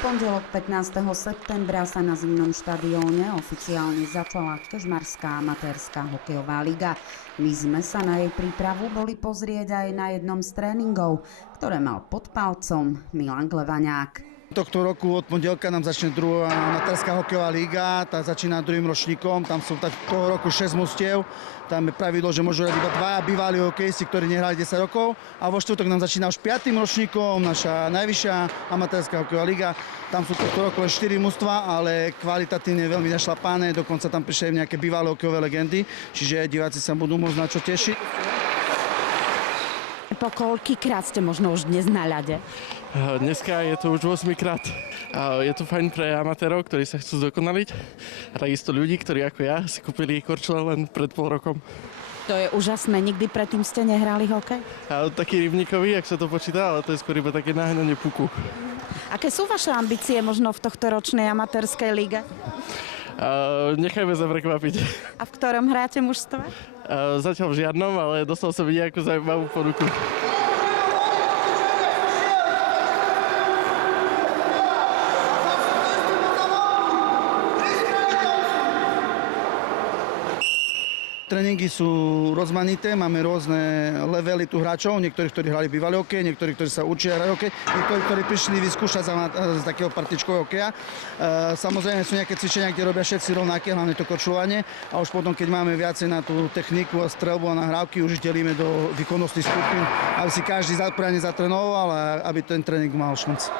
Pondelok 15. septembra sa na zimnom štadióne oficiálne začala Kežmarská amatérska hokejová liga. My sme sa na jej prípravu boli pozrieť aj na jednom z tréningov, ktoré mal pod palcom Milan Glevaňák. Tohto roku od pondelka nám začne druhá amatérska hokejová liga, tá začína druhým ročníkom, tam sú toho roku 6 mužstiev, tam je pravidlo, že môžu hrať iba dvaja bývalí hokejisti, ktorí nehrali 10 rokov a vo štvrtok nám začína už 5. ročníkom naša najvyššia amatérska hokejová liga. Tam sú tohto roku len 4 mužstva, ale kvalitatívne veľmi našlapané, dokonca tam prišli nejaké bývalé hokejové legendy, čiže diváci sa budú môcť na čo tešiť. Po koľkýkrát ste možno už dnes na ľade? Dneska je to už 8. krát. Je to fajn pre amatérov, ktorí sa chcú zdokonaliť a takisto ľudí, ktorí ako ja si kúpili korčule len pred pol rokom. To je úžasné, nikdy predtým ste nehrali hokej? Taký rybníkový, ak sa to počíta, ale to je skôr iba také nahnanie puku. Aké sú vaše ambície možno v tohto ročnej amatérskej lige? Nechajme sa prekvapiť. A v ktorom hráte mužstve? Zatiaľ v žiadnom, ale dostal som nejakú zaujímavú ponuku. Tréningy sú rozmanité, máme rôzne levely tu hráčov, niektorí, ktorí hrali bývalý hokej, niektorí, ktorí sa učia hrať hokej, niektorí, ktorí prišli vyskúšať z takého partičkového hokeja. Samozrejme sú nejaké cvičenia, kde robia všetci rovnaké, hlavne to korčulovanie a už potom, keď máme viacej na tú techniku a streľbu a nahrávky, už delíme do výkonnostných skupín, aby si každý poriadne zatrénoval a aby ten tréning mal šancu.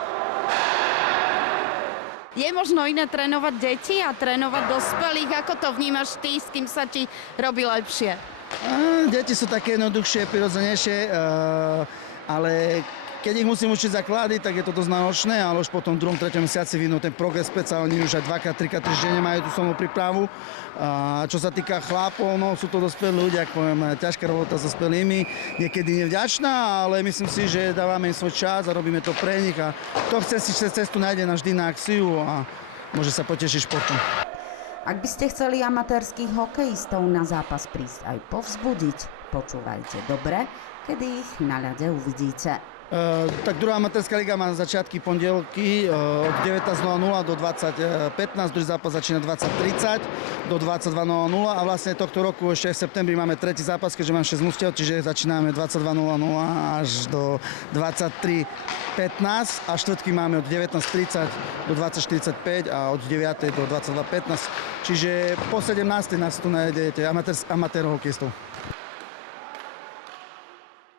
Je možno iné trénovať deti a trénovať dospelých? Ako to vnímaš ty, s kým sa ti robí lepšie? Deti sú také jednoduchšie, prirodzenejšie, ale keď ich musím učiť základy, tak je to dosť náročné, ale už potom v 2. 3. mesiaci vidno ten progres, predsa oni už aj 2-3 týždenne majú tú samú prípravu. A čo sa týka chlapov, no sú to dospelí ľudia, ako poviem, ťažká robota so dospelými, niekedy nevďačná, ale myslím si, že dávame im svoj čas a robíme to pre nich a kto chce si cestu nájde vždy na akciu a môže sa potešiť športom. Ak by ste chceli amatérskych hokejistov na zápas prísť aj povzbudiť, počúvajte dobre, kedy ich na ľade uvidíte. Tak druhá amatérska liga má začiatky pondelky od 19:00 do 20:15, druhý zápas začína 20:30 do 22:00 a vlastne tohto roku ešte v septembri máme tretí zápas, keďže mám 6 mužstiev, čiže začíname 22:00 až do 23:15 a štvrtky máme od 19:30 do 20:45 a od 9:00 do 22:15, čiže po 17:00 nás tu nájdete amatérov hokejistov.